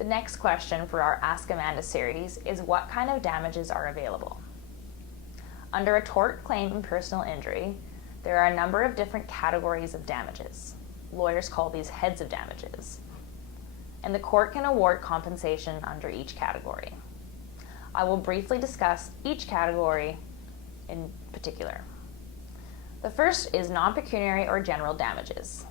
The next question for our Ask Amanda series is what kind of damages are available? Under a tort claim in personal injury, there are a number of different categories of damages. Lawyers call these heads of damages. And the court can award compensation under each category. I will briefly discuss each category in particular. The first is non-pecuniary or general damages.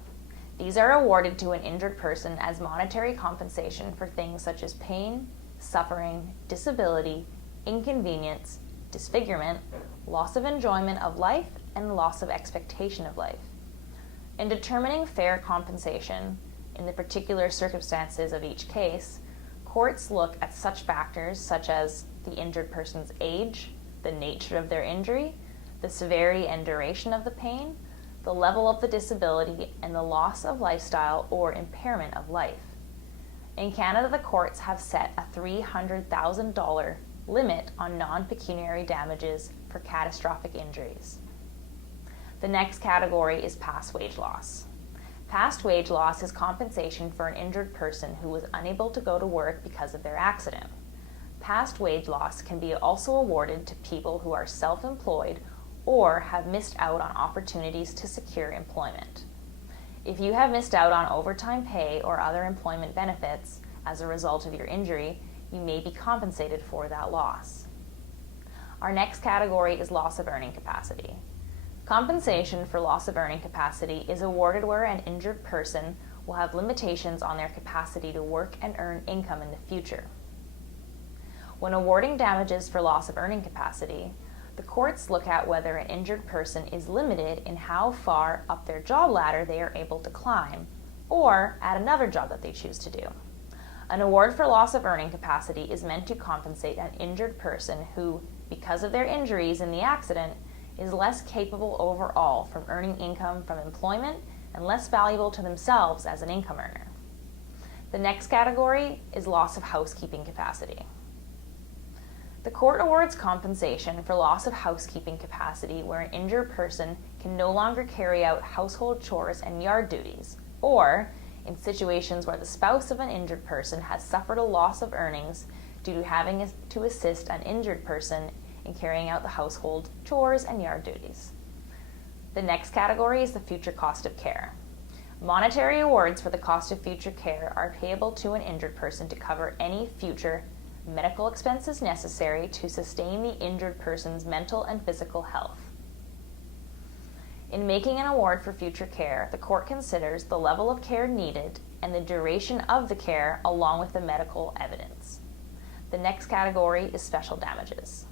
These are awarded to an injured person as monetary compensation for things such as pain, suffering, disability, inconvenience, disfigurement, loss of enjoyment of life, and loss of expectation of life. In determining fair compensation, in the particular circumstances of each case, courts look at such factors such as the injured person's age, the nature of their injury, the severity and duration of the pain, the level of the disability, and the loss of lifestyle or impairment of life. In Canada, the courts have set a $300,000 limit on non-pecuniary damages for catastrophic injuries. The next category is past wage loss. Past wage loss is compensation for an injured person who was unable to go to work because of their accident. Past wage loss can be also awarded to people who are self-employed or have missed out on opportunities to secure employment. If you have missed out on overtime pay or other employment benefits as a result of your injury, you may be compensated for that loss. Our next category is loss of earning capacity. Compensation for loss of earning capacity is awarded where an injured person will have limitations on their capacity to work and earn income in the future. When awarding damages for loss of earning capacity, the courts look at whether an injured person is limited in how far up their job ladder they are able to climb, or at another job that they choose to do. An award for loss of earning capacity is meant to compensate an injured person who, because of their injuries in the accident, is less capable overall from earning income from employment and less valuable to themselves as an income earner. The next category is loss of housekeeping capacity. The court awards compensation for loss of housekeeping capacity where an injured person can no longer carry out household chores and yard duties, or in situations where the spouse of an injured person has suffered a loss of earnings due to having to assist an injured person in carrying out the household chores and yard duties. The next category is the future cost of care. Monetary awards for the cost of future care are payable to an injured person to cover any future medical expenses necessary to sustain the injured person's mental and physical health. In making an award for future care, the court considers the level of care needed and the duration of the care along with the medical evidence. The next category is special damages.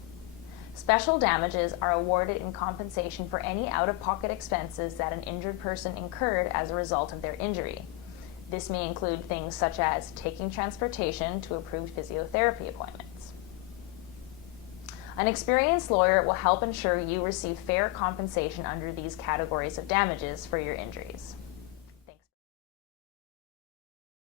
Special damages are awarded in compensation for any out-of-pocket expenses that an injured person incurred as a result of their injury. This may include things such as taking transportation to approved physiotherapy appointments. An experienced lawyer will help ensure you receive fair compensation under these categories of damages for your injuries.